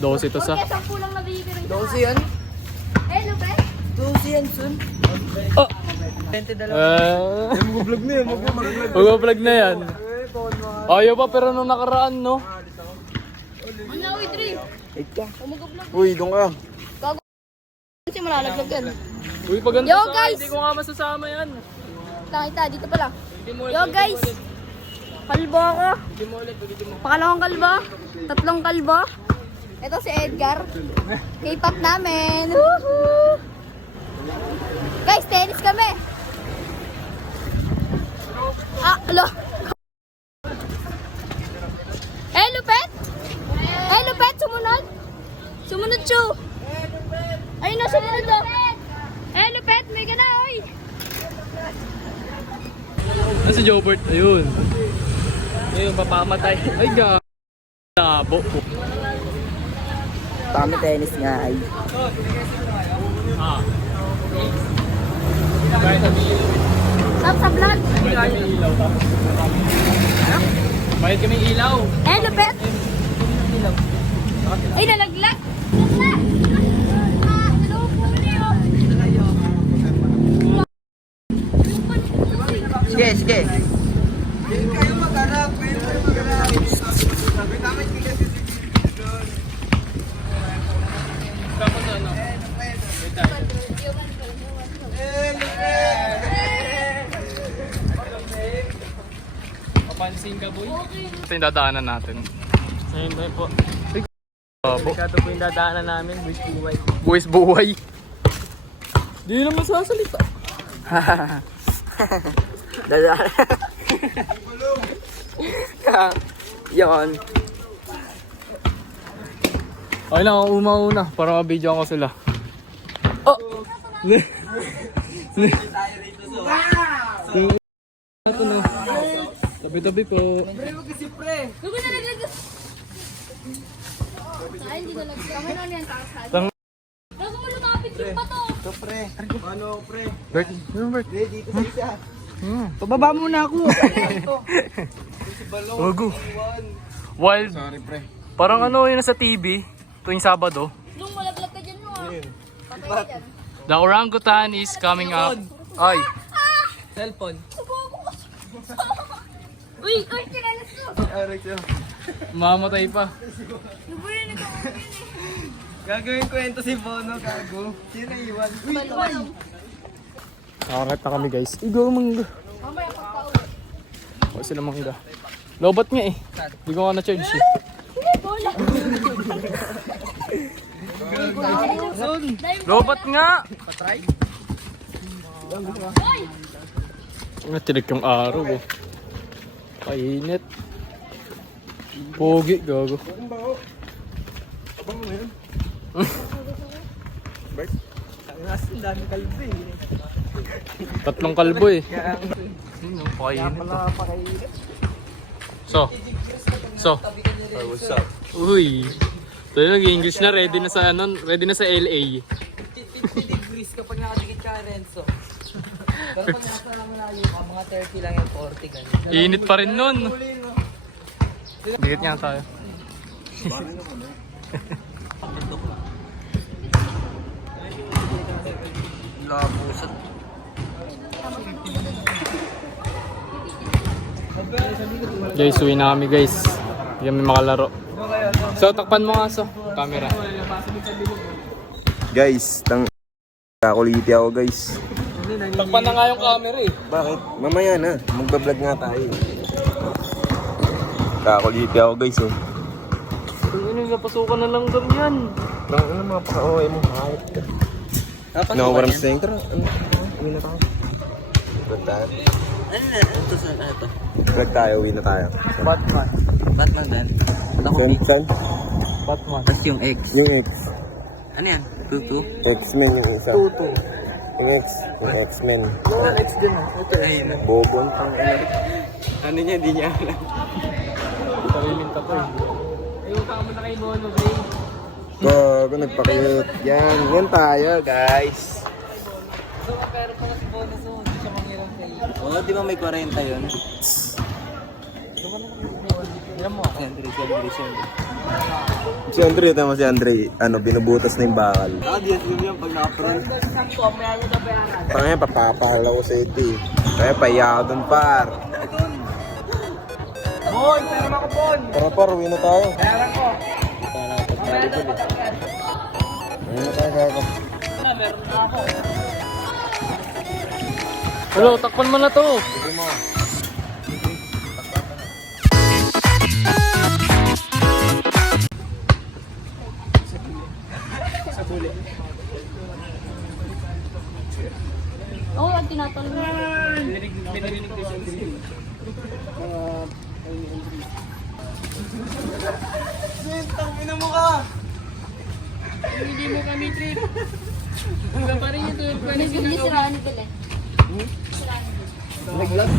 12 to sa. Kaya 10 lang nabibigay. 12 yan? Eh, Lupet? 12 yan, son. Oh! 22. Mag-vlog na yan, Mag-vlog na yan. Ayaw pa pero nung nakaraan, no? Ano, uy, Dre? Wait ka. Umugog-vlog. Uy, doon ka. Kasi malalaglag yan. Uy, paganda Yo, sa guys! hindi ko nga masasama yan. Nakita, dito pala. Hindi mo Yo, guys! Kalbo ako. Hindi mo ulit. Pangalawang kalbo. Tatlong kalbo. Ito si Edgar. K-pop namin. Woohoo! Guys, tennis kami. Ah, alo. Eh, Lupet? Eh, Lupet, sumunod. Sumunod, Chu. Ayun na, sumunod o. Eh, Lupet, may ka na, oy. Ah, si Jobert, ayun. Ayun, papamatay. Ay, gabo po. Kami tennis nga ay. Ah. Kahit sabihin, Stop sa vlog. bayad kami ilaw. Bayad kami ilaw. Eh, Lupet. Ay, nalaglag. Sige, sige. Tapos ano? Papansin ka, boy. Ito yung dadaanan natin. Ayun ba po? Gabo. Ito po yung dadaanan namin, buwis buhay. Buwis buhay. Di naman sasalita. Dadaanan. Yon. Okay lang, ako una para mabidyo ko sila. Oh! Ito na. Tabi-tabi po. Lugo na nalaglag. Ay, hindi nalaglag. Kami na yan, taas. Tang- Naku mo lumapit yung bato. Ito, pre. Ano, pre? Bert, ano Bert? Pre, dito sa isa. Pababa muna ako. Wago. Wild. Sorry, pre. Parang ano yun sa TV tuwing Sabado. Nung malaglag ka dyan mo ah. Patay ka dyan. The orangutan is coming up. Ay. Cellphone. Uy, uy, kinalas ko. Alex, yun. Mamatay pa. Ano ba yun? Gagawin kwento si Bono, gago. Sino iwan? Uy, Balong. Nakakat na kami guys. Igo mangga. Mamaya pagka-uwi. O sila mangga. Lobat nga eh. Hindi ko nga na-charge eh. Bola. Lobat nga! patry? Uy! Natilig yung araw oh. Painit. Pogi, gago. Ang bao. Abang mo yun? Bert? Ang dami kalbo eh. Tatlong kalbo eh. Ano, painit oh. So. Hey, what's up? Uy. So yun, nag-English na. Ready na sa ano, ready na sa LA. 50 degrees kapag nakadikit ka, Renzo. Pero pag nasa malayo ka, mga 30 lang yung 40 ganun. Init pa rin nun. Dikit nga tayo. Labusat. Guys, uwi na kami guys. Hindi kami makalaro. So, takpan mo nga so. Camera. Guys, kakuliti ako, guys. Takpan na nga yung camera eh. Bakit? Mamaya na. Magbablog nga tayo. Kakuliti ako, guys, oh. Kung ano, napasukan na lang ganyan. Ano mga paka-OA mo? Kahit ka. No, walang saying. Tara, uwi na tayo. Vlog tayo. Ano na? Ito sa ito? Vlog tayo, uwi na tayo. Batman. Batman dan. Ako Saan? Batman. Tapos yung X. Yung X. Ano yan? Tutu? X-Men yung isa. Tutu. Yung X. Yung X-Men. Yung X din ah. Ito ayun. Bobon pang Ano niya? Di niya alam. Tarimin ka pa eh. Ayun ka mo na kay Bono, Bray. Gago, nagpakit. Yan tayo, guys. So, pero pa kasi bonus mo. Hindi siya mangyarang kayo. Oo, di ba may 40 yun? Si Andre, tama si Andre, binubutas na yung bakal. Pangaya, papapahal ako sa ito eh. Kaya pahiya ako dun, par. Bon, pero ako Bon. Tara par, uwi na tayo. Bayaran ko. Uwi na tayo, kaya Meron na ako. Hello, takpan mo na to. Sige mo. Oo, ang tinatalo. Tangina mo ka. Hindi mo kami trip. Hanggang pa rin yung tulad ko. Hindi siraan ni Belen. Naglag.